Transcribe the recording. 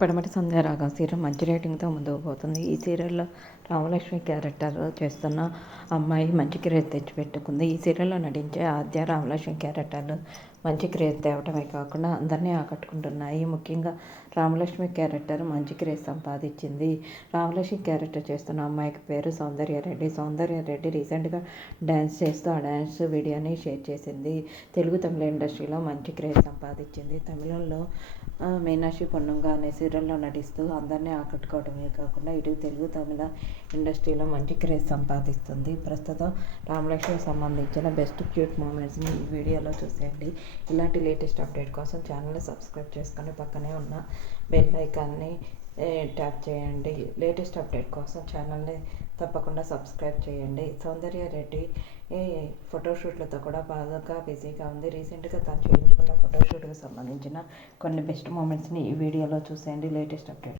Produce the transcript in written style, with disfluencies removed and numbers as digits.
పడమటి సంధ్యారాగం సీరియల్ మంచి రేటింగ్తో ముందుకు పోతుంది. ఈ సీరియల్లో రామలక్ష్మి క్యారెక్టర్ చేస్తున్న అమ్మాయి మంచి క్రేజ్ తెచ్చిపెట్టుకుంది. ఈ సీరియల్లో నటించే ఆద్య, రామలక్ష్మి క్యారెక్టర్లు మంచి క్రేజ్ తేవటమే కాకుండా అందరినీ ఆకట్టుకుంటున్నాయి. ముఖ్యంగా రామలక్ష్మి క్యారెక్టర్ మంచి క్రేజ్ సంపాదించింది. రామలక్ష్మి క్యారెక్టర్ చేస్తున్న అమ్మాయికి పేరు సౌందర్యారెడ్డి. సౌందర్యారెడ్డి రీసెంట్గా డ్యాన్స్ చేస్తూ ఆ డ్యాన్స్ వీడియోని షేర్ చేసింది. తెలుగు తమిళ ఇండస్ట్రీలో మంచి క్రేజ్ సంపాదించింది. తమిళంలో మీనాక్షి పొన్నుంగా అనే సీరియల్లో నటిస్తూ అందరినీ ఆకట్టుకోవడమే కాకుండా ఇటు తెలుగు తమిళ ఇండస్ట్రీలో మంచి క్రేజ్ సంపాదిస్తుంది. ప్రస్తుతం రామలక్ష్మికి సంబంధించిన బెస్ట్ క్యూట్ మూమెంట్స్ని ఈ వీడియోలో చూసేయండి. ఇలాంటి లేటెస్ట్ అప్డేట్ కోసం ఛానల్ని సబ్స్క్రైబ్ చేసుకొని పక్కనే ఉన్న బెల్ ఐకాన్ని ట్యాప్ చేయండి. లేటెస్ట్ అప్డేట్ కోసం ఛానల్ని తప్పకుండా సబ్స్క్రైబ్ చేయండి. సౌందర్యారెడ్డి ఫోటోషూట్లతో కూడా బాగా బిజీగా ఉంది. రీసెంట్గా తను చేయించుకున్న ఫోటోషూట్కి సంబంధించిన కొన్ని బెస్ట్ మూమెంట్స్ని ఈ వీడియోలో చూసేయండి. Latest update